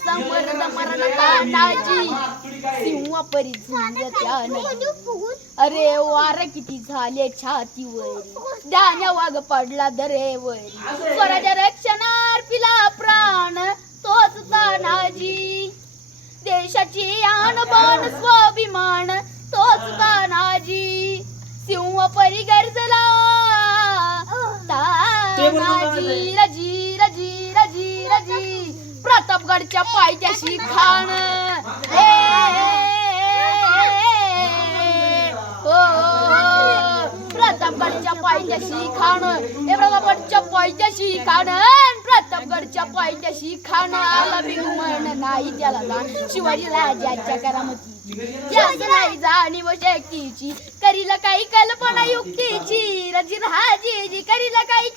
समर्थ मरण तानाजी सिंह परी झुंजत्या अरे वार किती झाले छातीवर धान्या वाघ पडला दरेवर स्वराज्य रक्षणार्पिला प्राण तोच तानाजी देशाची आणबाण स्वाभिमान तोच तानाजी सिंह परी गरजला तानाजी रजी रजी रजी रजी प्रतापगडच्या पायथ्याशी खाण प्रतापगडच्या पायथ्याशी खाण प्रतापगडच्या पायथ्याशी खाण प्रतापगडच्या पायथ्याशी खाण आला बिगमन नाही त्याला शिवाजी राजाच्या करामती याच नाही जाणीव शक्तीची करील काही कल्पना युक्तीची रजी राजी करील काही